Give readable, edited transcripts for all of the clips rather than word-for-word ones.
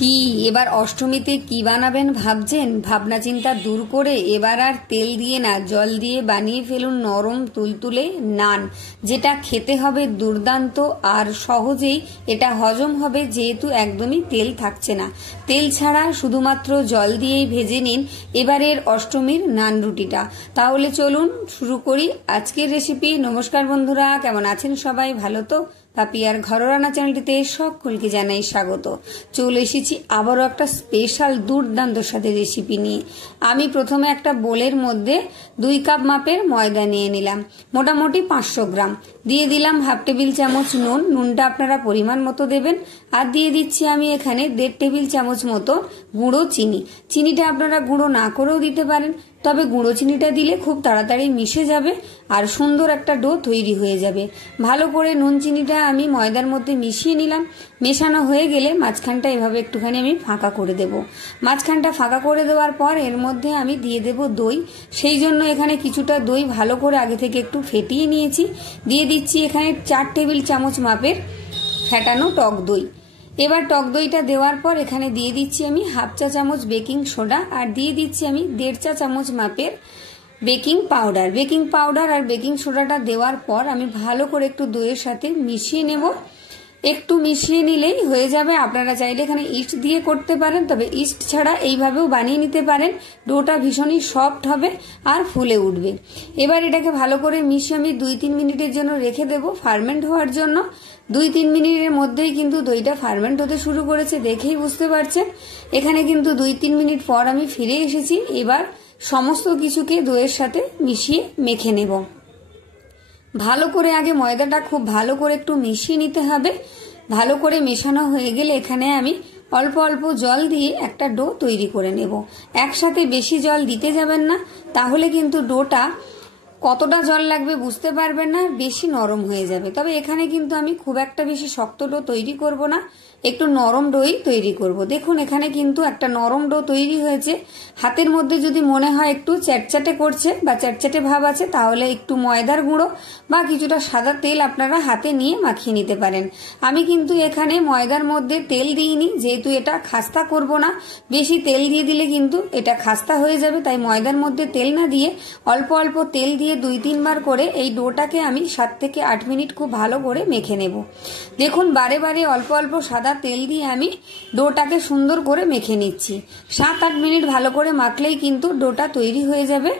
কি এবার অষ্টমীতে কি বানাবেন ভাবছেন? ভাবনা চিন্তা দূর করে এবার আর তেল দিয়ে না, জল দিয়ে বানিয়ে ফেলুন নরম তুলতুলে নান, যেটা খেতে হবে দুর্দান্ত আর সহজেই এটা হজম হবে, যেহেতু একদমই তেল থাকছে না। তেল ছাড়া শুধুমাত্র জল দিয়েই ভেজে নিন এবারের অষ্টমীর নান রুটিটা। তাহলে চলুন শুরু করি আজকের রেসিপি। নমস্কার বন্ধুরা, কেমন আছেন সবাই? ভালো তো? পাপিয়ার ঘরোয়া চ্যানেলটিতে সকলকে জানাই স্বাগত। চলে এসেছি আবারও একটা স্পেশাল দুর্দান্ত স্বাদের রেসিপি নিয়ে। আমি প্রথমে একটা বোলের মধ্যে 2 কাপ মাপের ময়দা নিয়ে নিলাম, মোটামুটি 500 গ্রাম। দিয়ে দিলাম হাফ টেবিল চামচ নুন, নুনটা আপনারা পরিমাণ মতো দেবেন। আর দিয়ে দিচ্ছি আমি এখানে 1.5 টেবিল চামচ মতো গুঁড়ো চিনি। চিনিটা আপনারা গুঁড়ো না করেও দিতে পারেন, তবে গুঁড়ো চিনিটা দিলে খুব তাড়াতাড়ি মিশে যাবে আর সুন্দর একটা ডো তৈরি হয়ে যাবে। ভালো করে নুন চিনিটা আমি ময়দার মধ্যে মিশিয়ে নিলাম। মেশানো হয়ে গেলে মাঝখানটা এভাবে একটুখানি আমি ফাঁকা করে দেব। মাঝখানটা ফাঁকা করে দেওয়ার পর এর মধ্যে আমি দিয়ে দেব দই। সেই জন্য এখানে কিছুটা দই ভালো করে আগে থেকে একটু ফেটিয়ে নিয়েছি। দিয়ে দিচ্ছি এখানে 4 টেবিল চামচ মাপের ফেটানো টক দই। এবার টক দইটা দেওয়ার পর এখানে দিয়ে দিচ্ছি আমি হাফ চা চামচ বেকিং সোডা, আর দিয়ে দিচ্ছি আমি 1.5 চা চামচ মাপের বেকিং পাউডার। বেকিং পাউডার আর বেকিং সোডাটা দেওয়ার পর আমি ভালো করে একটু দইয়ের সাথে মিশিয়ে নেব। একটু মিশিয়ে নিলেই হয়ে যাবে। আপনারা চাইলে এখানে ইস্ট দিয়ে করতে পারেন, তবে ইস্ট ছাড়া এইভাবেও বানিয়ে নিতে পারেন। ডোটা ভীষণই সফট হবে আর ফুলে উঠবে। এবার এটাকে ভালো করে মিশিয়ে আমি 2-3 মিনিটের জন্য রেখে দেব ফার্মেন্ট হওয়ার জন্য। 2-3 মিনিটের মধ্যেই কিন্তু দইটা ফার্মেন্ট হতে শুরু করেছে, দেখেই বুঝতে পারছেন। এখানে কিন্তু 2-3 মিনিট পর আমি ফিরে এসেছি। এবার সমস্ত কিছুকে দইয়ের সাথে মিশিয়ে মেখে নেব। ভালো করে আগে ময়দাটা খুব ভালো করে একটু মিশিয়ে নিতে হবে। ভালো করে মেশানো হয়ে গেলে এখানে আমি অল্প অল্প জল দিয়ে একটা ডো তৈরি করে নেব। একসাথে বেশি জল দিতে যাবেন না, তাহলে কিন্তু ডোটা কতটা জল লাগবে বুঝতে পারবেন না, বেশি নরম হয়ে যাবে। তবে এখানে কিন্তু আমি খুব একটা বেশি শক্ত ডো তৈরি করব না, একটু নরম ডোই তৈরি করব। দেখুন এখানে কিন্তু একটা নরম ডো তৈরি হয়েছে। হাতের মধ্যে যদি মনে হয় একটু চ্যাটচ্যাটে করছে বা চ্যাটচ্যাটে ভাব আছে, তাহলে একটু ময়দার গুঁড়ো বা কিছুটা সাদা তেল আপনারা হাতে নিয়ে মাখিয়ে নিতে পারেন। আমি কিন্তু এখানে ময়দার মধ্যে তেল দিইনি, যেহেতু এটা খাস্তা করব না। বেশি তেল দিয়ে দিলে কিন্তু এটা খাস্তা হয়ে যাবে, তাই ময়দার মধ্যে তেল না দিয়ে অল্প অল্প তেল দিয়ে 2-3 বার করে এই ডোটাকে আমি 7 থেকে 8 মিনিট খুব ভালো করে মেখে নেব। দেখুন বারে বারে অল্প অল্প সাদা তেল দিয়ে আমি ডোটাকে সুন্দর করে মেখে নিচ্ছি। 7-8 মিনিট ভালো করে মাখলেই কিন্তু ডোটা তৈরি হয়ে যাবে।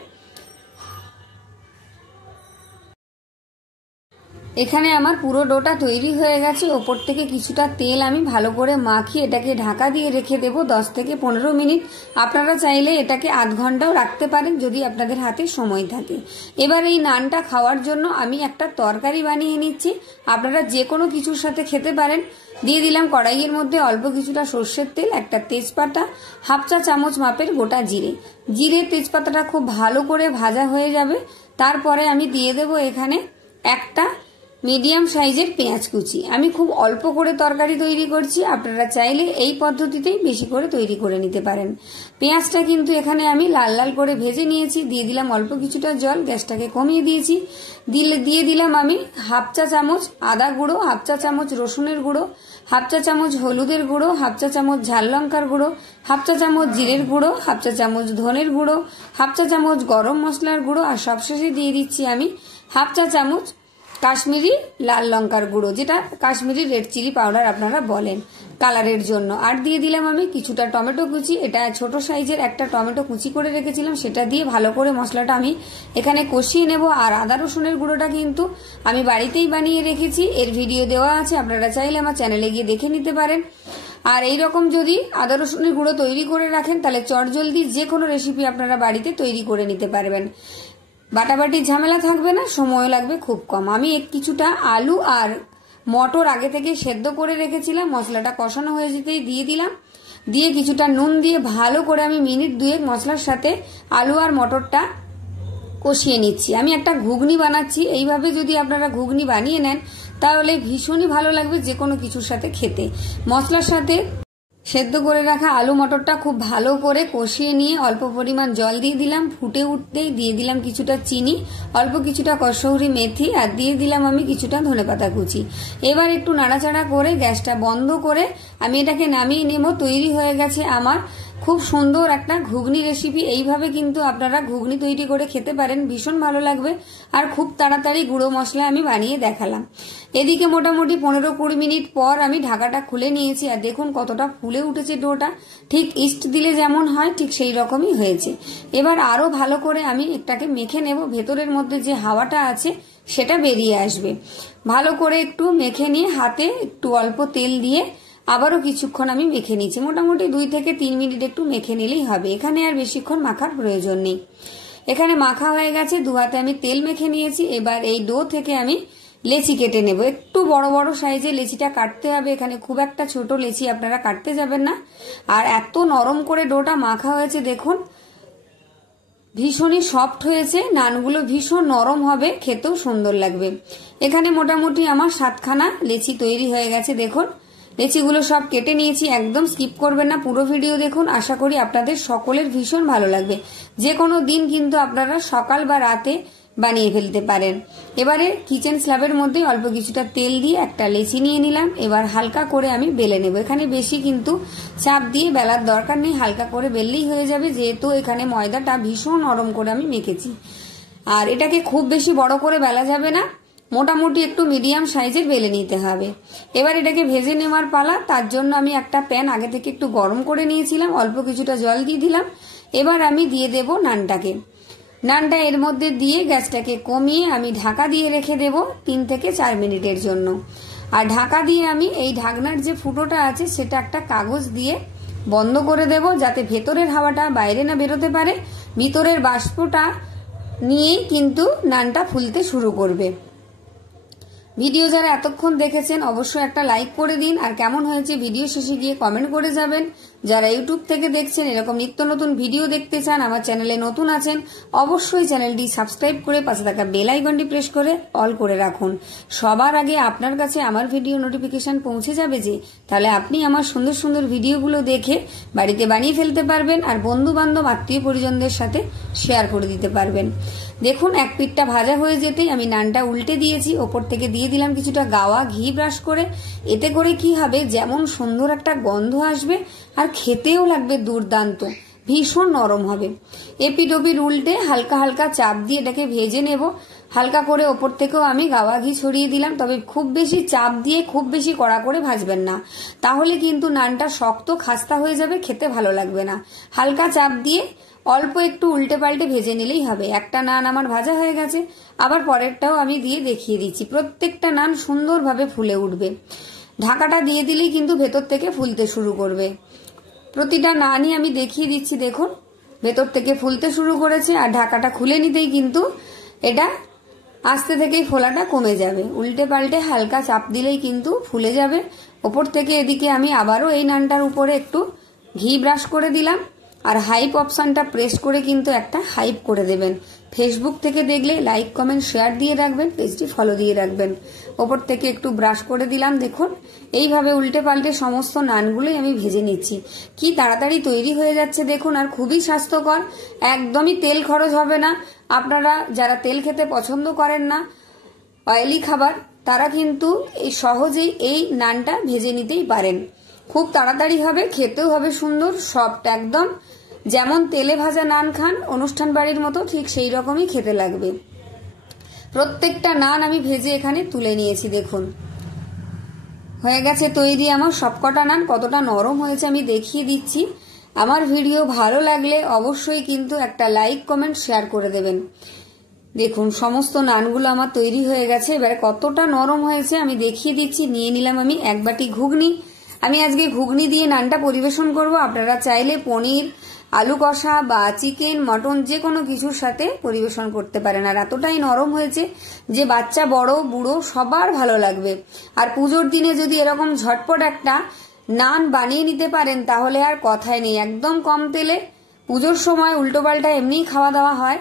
এখানে আমার পুরো ডোটা তৈরি হয়ে গেছে। ওপর থেকে কিছুটা তেল আমি ভালো করে মাখিয়ে এটাকে ঢাকা দিয়ে রেখে দেব 10 থেকে 15 মিনিট। আপনারা চাইলে এটাকে আধ ঘন্টাও রাখতে পারেন যদি আপনাদের হাতে সময় থাকে। এবার এই নানটা খাওয়ার জন্য আমি একটা তরকারি বানিয়ে নিচ্ছি। আপনারা যে কোনো কিছুর সাথে খেতে পারেন। দিয়ে দিলাম কড়াইয়ের মধ্যে অল্প কিছুটা সর্ষের তেল, একটা তেজপাতা, হাফ চা চামচ মাপের গোটা জিরে। জিরে তেজপাতাটা খুব ভালো করে ভাজা হয়ে যাবে। তারপরে আমি দিয়ে দেব এখানে একটা মিডিয়াম সাইজের পেঁয়াজ কুচি। আমি খুব অল্প করে তরকারি তৈরি করছি, আপনারা চাইলে এই পদ্ধতিতেই বেশি করে তৈরি করে নিতে পারেন। পেঁয়াজটা কিন্তু এখানে আমি লাল লাল করে ভেজে নিয়েছি। দিয়ে দিলাম অল্প কিছুটা জল, গ্যাসটাকে কমিয়ে দিয়েছি। দিয়ে দিলাম আমি হাফ চা চামচ আদা গুঁড়ো, হাফ চা চামচ রসুনের গুঁড়ো, হাফ চা চামচ হলুদের গুঁড়ো, হাফ চা চামচ ঝাল লঙ্কার গুঁড়ো, হাফ চা চামচ জিরের গুঁড়ো, হাফ চা চামচ ধনের গুঁড়ো, হাফ চা চামচ গরম মশলার গুঁড়ো, আর সবশেষে দিয়ে দিচ্ছি আমি হাফ চা চামচ কাশ্মীরি লাল লঙ্কার গুঁড়ো, যেটা কাশ্মীরি রেড চিলি পাউডার আপনারা বলেন কালারের জন্য। আর দিয়ে দিলাম আমি কিছুটা টমেটো কুচি। এটা ছোট সাইজের একটা টমেটো কুচি করে রেখেছিলাম, সেটা দিয়ে ভালো করে মশলাটা আমি এখানে কষিয়ে নেব। আর আদা রসুনের গুঁড়োটা কিন্তু আমি বাড়িতেই বানিয়ে রেখেছি, এর ভিডিও দেওয়া আছে, আপনারা চাইলে আমার চ্যানেলে গিয়ে দেখে নিতে পারেন। আর এইরকম যদি আদা রসুনের গুঁড়ো তৈরি করে রাখেন, তাহলে চটজলদি যে কোনো রেসিপি আপনারা বাড়িতে তৈরি করে নিতে পারবেন। বাটাবাটি ঝামেলা থাকবে না, সময় লাগবে খুব কম। আমি কিছুটা আলু আর মটর আগে থেকে সেদ্ধ করে রেখেছিলাম, মশলাটা কষানো হয়ে যেতেই দিয়ে দিলাম। দিয়ে কিছুটা নুন দিয়ে ভালো করে আমি মিনিট 2 মশলার সাথে আলু আর মটরটা কষিয়ে নিচ্ছি। আমি একটা ঘুগনি বানাচ্ছি। এইভাবে যদি আপনারা ঘুগনি বানিয়ে নেন তাহলে ভীষণই ভালো লাগবে যে কোনো কিছুর সাথে খেতে। মশলার সাথে সেদ্ধ করে রাখা আলু মটরটা খুব ভালো করে কষিয়ে নিয়ে অল্প পরিমাণ জল দিয়ে দিলাম। ফুটে উঠতেই দিয়ে দিলাম কিছুটা চিনি, অল্প কিছুটা কসৌরি মেথি, আর দিয়ে দিলাম আমি কিছুটা ধনেপাতা কুচি। এবার একটু নাড়াচাড়া করে গ্যাসটা বন্ধ করে আমি এটাকে নামিয়ে নেব। তৈরি হয়ে গেছে আমার খুব সুন্দর একটা ঘুগনি রেসিপি। এইভাবে কিন্তু আপনারা ঘুগনি তৈরি করে খেতে পারেন, ভীষণ ভালো লাগবে। আর খুব তাড়াতাড়ি গুঁড়ো মশলা আমি বানিয়ে দেখালাম। এদিকে মোটামুটি 15-20 মিনিট পর আমি ঢাকাটা খুলে নিয়েছি, আর দেখুন কতটা ফুলে উঠেছে ডোটা। ঠিক ইস্ট দিলে যেমন হয় ঠিক সেই রকমই হয়েছে। এবার আরো ভালো করে আমি এটাকে মেখে নেব, ভেতরের মধ্যে যে হাওয়াটা আছে সেটা বেরিয়ে আসবে। ভালো করে একটু মেখে নিয়ে হাতে একটু অল্প তেল দিয়ে আবারও কিছুক্ষণ আমি মেখে নিয়েছি। মোটামুটি 2 থেকে 3 মিনিট একটু মেখে নিলেই হবে, এখানে আর বেশিক্ষণ মাখার প্রয়োজন নেই। এখানে মাখা হয়ে গেছে, 2 হাতে আমি তেল মেখে নিয়েছি। এবার এই ডো থেকে আমি লেচি কেটে নেব। একটু বড় বড় সাইজে লেচিটা কাটতে হবে, এখানে খুব একটা ছোট লেচি আপনারা কাটতে যাবেন না। আর এত নরম করে ডোটা মাখা হয়েছে দেখুন, ভীষণই সফট হয়েছে, নানগুলো ভীষণ নরম হবে, খেতেও সুন্দর লাগবে। এখানে মোটামুটি আমার 7খানা লেচি তৈরি হয়ে গেছে। দেখুন লেচিগুলো সব কেটে নিয়েছি, একদম স্কিপ করবেন না, পুরো ভিডিও দেখুন। আশা করি আপনাদের সকলের ভীষণ ভালো লাগবে। যে কোনো দিন কিন্তু আপনারা সকাল বা রাতে বানিয়ে ফেলতে পারেন। এবারে কিচেন স্ল্যাবের মধ্যে অল্প কিছুটা তেল দিয়ে একটা লেচি নিয়ে নিলাম। এবার হালকা করে আমি বেলে নেব। এখানে বেশি কিন্তু চাপ দিয়ে বেলার দরকার নেই, হালকা করে বেললেই হয়ে যাবে, যেহেতু এখানে ময়দাটা ভীষণ নরম করে আমি মেখেছি। আর এটাকে খুব বেশি বড় করে বেলা যাবে না, মোটামুটি একটু মিডিয়াম সাইজের বেলে নিতে হবে। এবার এটাকে ভেজে নেওয়ার পালা। তার জন্য আমি একটা প্যান আগে থেকে একটু গরম করে নিয়েছিলাম, অল্প কিছুটা জল দিয়ে দিলাম। এবার আমি দিয়ে দেব নানটাকে। নানটা এর মধ্যে দিয়ে গ্যাসটাকে কমিয়ে আমি ঢাকা দিয়ে রেখে দেব 3 থেকে 4 মিনিটের জন্য। আর ঢাকা দিয়ে আমি এই ঢাকনার যে ফুটোটা আছে সেটা একটা কাগজ দিয়ে বন্ধ করে দেব, যাতে ভেতরের হাওয়াটা বাইরে না বেরোতে পারে। ভিতরের বাষ্পটা নিয়েই কিন্তু নানটা ফুলতে শুরু করবে। ভিডিও যারা এতক্ষণ দেখেছেন অবশ্যই একটা লাইক করে দিন, আর কেমন হয়েছে ভিডিও শেষে গিয়ে কমেন্ট করে যাবেন। যারা ইউটিউব থেকে দেখছেন, এরকম নিত্য নতুন ভিডিও দেখতে চান, আমার চ্যানেলে নতুন আছেন, অবশ্যই চ্যানেলটি সাবস্ক্রাইব করে পাশে থাকা বেল আইকনটি প্রেস করে অল করে রাখুন। সবার আগে আপনার কাছে আমার ভিডিও নোটিফিকেশন পৌঁছে যাবে, যে তাহলে আপনি আমার সুন্দর সুন্দর ভিডিওগুলো দেখে বাড়িতে বানিয়ে ফেলতে পারবেন, আর বন্ধু বান্ধব আত্মীয় পরিজনদের সাথে শেয়ার করে দিতে পারবেন। দেখুন এক পিঠটা ভাজা হয়ে যেতেই আমি নানটা উল্টে দিয়েছি, ওপর থেকে দিয়ে দিলাম কিছুটা গাওয়া ঘি ব্রাশ করে। এতে করে কি হবে, যেমন সুন্দর একটা গন্ধ আসবে আর খেতেও লাগবে দুর্দান্ত, ভীষণ নরম হবে। এপিট ওপিট উল্টে হালকা হালকা চাপ দিয়ে এটাকে ভেজে নেব। হালকা করে ওপর থেকেও আমি গাওয়া ঘি ছড়িয়ে দিলাম, তবে খুব বেশি চাপ দিয়ে খুব বেশি কড়া করে ভাজবেন না, তাহলে কিন্তু নানটা শক্ত খাস্তা হয়ে যাবে, খেতে ভালো লাগবে না। হালকা চাপ দিয়ে অল্প একটু উল্টে পাল্টে ভেজে নিলেই হবে। একটা নান আমার ভাজা হয়ে গেছে, আবার পরেরটাও আমি দিয়ে দেখিয়ে দিচ্ছি। প্রত্যেকটা নান সুন্দরভাবে ফুলে উঠবে। ঢাকাটা দিয়ে দিলেই কিন্তু ভেতর থেকে ফুলতে শুরু করবে। প্রতিটা নানই আমি দেখিয়ে দিচ্ছি, দেখুন ভেতর থেকে ফুলতে শুরু করেছে। আর ঢাকাটা খুলে নিতেই কিন্তু এটা আস্তে থেকেই ফোলাটা কমে যাবে। উল্টে পাল্টে হালকা চাপ দিলেই কিন্তু ফুলে যাবে। ওপর থেকে এদিকে আমি আবারও এই নানটার উপরে একটু ঘি ব্রাশ করে দিলাম, আর হাইপ অপশনটা প্রেস করে কিন্তু একটা হাইপ করে দেবেন। ফেসবুক থেকে দেখলে লাইক কমেন্ট শেয়ার দিয়ে রাখবেন, পেজটি ফলো দিয়ে রাখবেন। ওপর থেকে একটু ব্রাশ করে দিলাম। দেখুন এইভাবে উল্টে পাল্টে সমস্ত নানগুলোই আমি ভেজে নিচ্ছি। কি তাড়াতাড়ি তৈরি হয়ে যাচ্ছে দেখুন, আর খুবই স্বাস্থ্যকর, একদমই তেল খরচ হবে না। আপনারা যারা তেল খেতে পছন্দ করেন না, অয়েলি খাবার, তারা কিন্তু এই সহজেই এই নানটা ভেজে নিতেই পারেন। খুব তাড়াতাড়ি হবে, খেতেও হবে সুন্দর সফট, একদম যেমন তেলে ভাজা নান খান অনুষ্ঠান বাড়ির মতো, ঠিক সেই রকমই খেতে লাগবে। প্রত্যেকটা নান আমি ভেজে এখানে তুলে নিয়েছি। দেখুন হয়ে গেছে তৈরি আমার সবকটা নান। কতটা নরম হয়েছে আমি দেখিয়ে দিচ্ছি। আমার ভিডিও ভালো লাগলে অবশ্যই কিন্তু একটা লাইক কমেন্ট শেয়ার করে দেবেন। দেখুন সমস্ত নানগুলো আমার তৈরি হয়ে গেছে। এবারে কতটা নরম হয়েছে আমি দেখিয়ে দিচ্ছি। নিয়ে নিলাম আমি 1 বাটি ঘুগনি। আমি আজকে ঘুগনি দিয়ে নানটা পরিবেশন করব। আপনারা চাইলে পনির, আলু কষা বা চিকেন, মটন যে কোনো কিছুর সাথে পরিবেশন করতে পারেন। আর এতটাই নরম হয়েছে যে বাচ্চা বড় বুড়ো সবার ভালো লাগবে। আর পুজোর দিনে যদি এরকম ঝটপট একটা নান বানিয়ে নিতে পারেন তাহলে আর কথাই নেই। একদম কম তেলে পুজোর সময় উল্টোপাল্টা এমনিই খাওয়া দাওয়া হয়,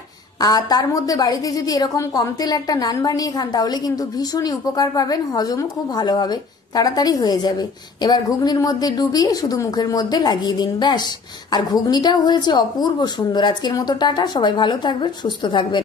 আর তার মধ্যে বাড়িতে যদি এরকম কম তেল একটা নান বানিয়ে খান তাহলে কিন্তু ভীষণই উপকার পাবেন, হজমও খুব ভালো হবে, তাড়াতাড়ি হয়ে যাবে। এবার ঘুগনির মধ্যে ডুবিয়ে শুধু মুখের মধ্যে লাগিয়ে দিন, ব্যাস। আর ঘুগনিটাও হয়েছে অপূর্ব সুন্দর। আজকের মতো টাটা, সবাই ভালো থাকবেন, সুস্থ থাকবেন।